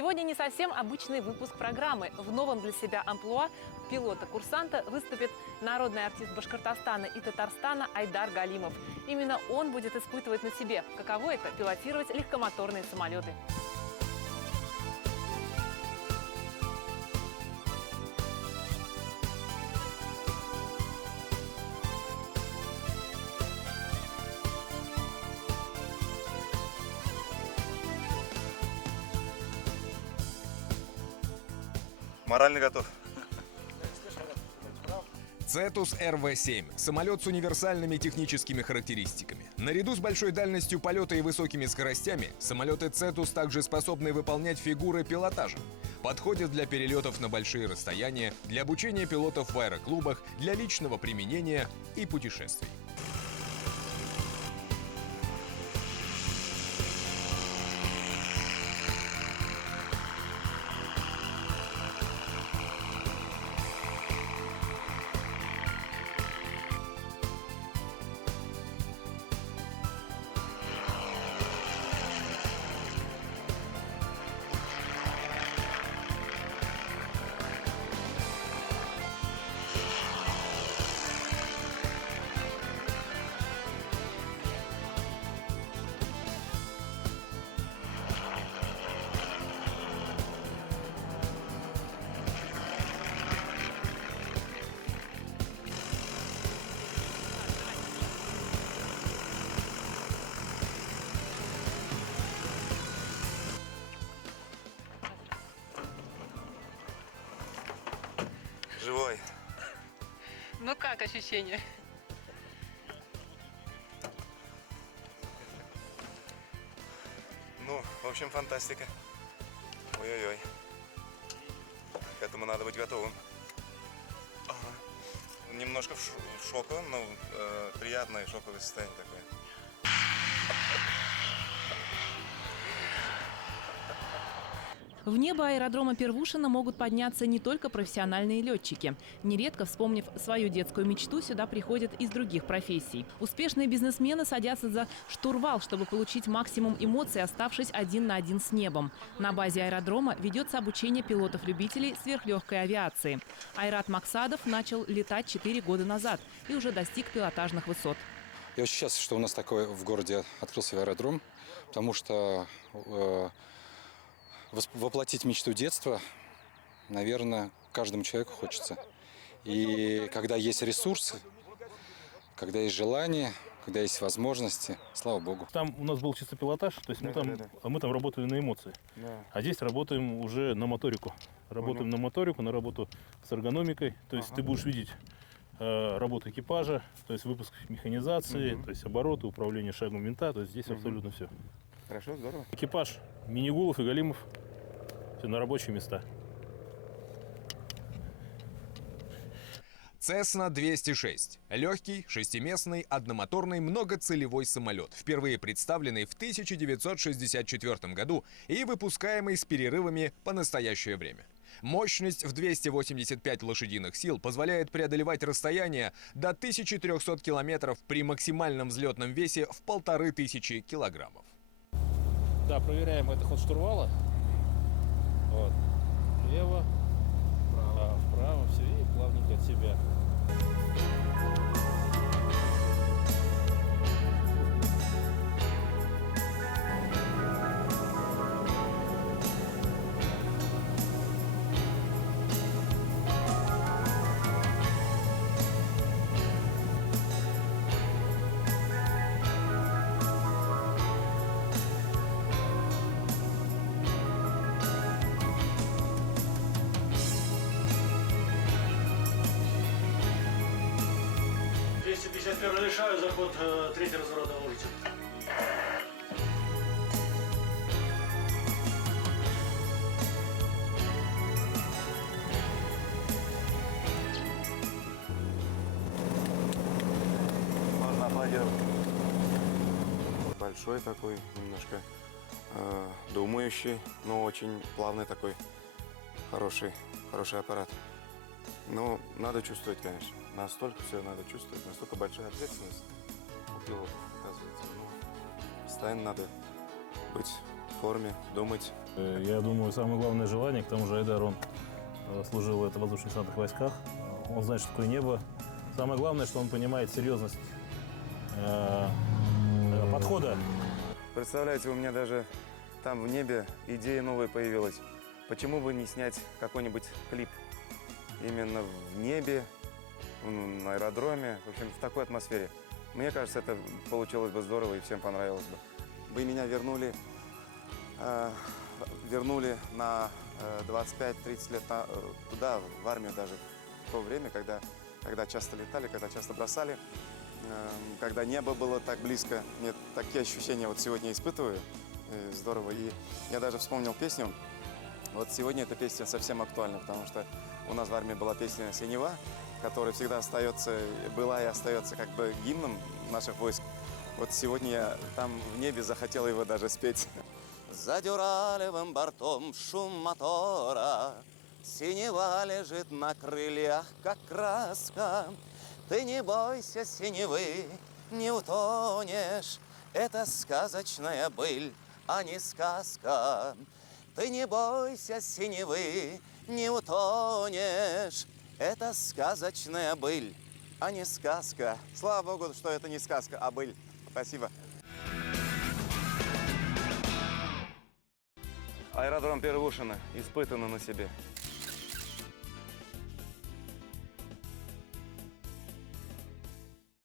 Сегодня не совсем обычный выпуск программы. В новом для себя амплуа пилота-курсанта выступит народный артист Башкортостана и Татарстана Айдар Галимов. Именно он будет испытывать на себе, каково это – пилотировать легкомоторные самолеты. Морально готов. Цетус РВ-7 – самолет с универсальными техническими характеристиками. Наряду с большой дальностью полета и высокими скоростями, самолеты Цетус также способны выполнять фигуры пилотажа. Подходят для перелетов на большие расстояния, для обучения пилотов в аэроклубах, для личного применения и путешествий. Живой. Ну как ощущения? Ну, в общем, фантастика. Ой-ой-ой. К этому надо быть готовым. Немножко в шоке, но приятное шоковое состояние такое. В небо аэродрома Первушина могут подняться не только профессиональные летчики. Нередко, вспомнив свою детскую мечту, сюда приходят из других профессий. Успешные бизнесмены садятся за штурвал, чтобы получить максимум эмоций, оставшись один на один с небом. На базе аэродрома ведется обучение пилотов-любителей сверхлегкой авиации. Айрат Максадов начал летать 4 года назад и уже достиг пилотажных высот. Я очень счастлив, что у нас такой в городе открылся аэродром, потому что воплотить мечту детства, наверное, каждому человеку хочется. И когда есть ресурсы, когда есть желание, когда есть возможности, слава богу. Там у нас был чисто пилотаж, то есть мы там работали на эмоции. Да. А здесь работаем уже на моторику. Работаем на моторику, на работу с эргономикой. То есть ты будешь видеть работу экипажа, то есть выпуск механизации, то есть обороты, управление шагом винта. То есть здесь абсолютно все. Хорошо, здорово. Экипаж Минигулов и Галимов. Все на рабочие места. Cessna 206 – легкий, шестиместный, одномоторный, многоцелевой самолет, впервые представленный в 1964 году и выпускаемый с перерывами по настоящее время. Мощность в 285 лошадиных сил позволяет преодолевать расстояние до 1300 километров при максимальном взлетном весе в 1500 килограммов. Да, проверяем это ход штурвала. Вот. Влево, вправо, все, и плавненько от себя. Решаю заход третий разворотного улицы. Можно аплодировать. Большой такой, немножко думающий, но очень плавный такой, хороший аппарат. Но надо чувствовать, конечно. Настолько все надо чувствовать, настолько большая ответственность у пилотов, оказывается. Ну, постоянно надо быть форме, думать. Я думаю, самое главное желание, к тому же Айдар, он служил в воздушно-десантных войсках, он знает, что такое небо. Самое главное, что он понимает серьезность подхода. Представляете, у меня даже там в небе идея новая появилась. Почему бы не снять какой-нибудь клип именно в небе, на аэродроме, в общем, в такой атмосфере. Мне кажется, это получилось бы здорово и всем понравилось бы. Вы меня вернули на 25-30 лет туда, в армию даже, в то время, когда часто летали, когда часто бросали, когда небо было так близко. Мне такие ощущения вот сегодня испытываю. Здорово. И я даже вспомнил песню. Вот сегодня эта песня совсем актуальна, потому что у нас в армии была песня «Синева», которая всегда была и остается как бы гимном наших войск. Вот сегодня я там в небе захотел его даже спеть. За дюралевым бортом шум мотора, синева лежит на крыльях, как краска. Ты не бойся синевы, не утонешь, это сказочная быль, а не сказка. Ты не бойся синевы, не утонешь, это сказочная быль, а не сказка. Слава Богу, что это не сказка, а быль. Спасибо. Аэродром Первушина испытано на себе.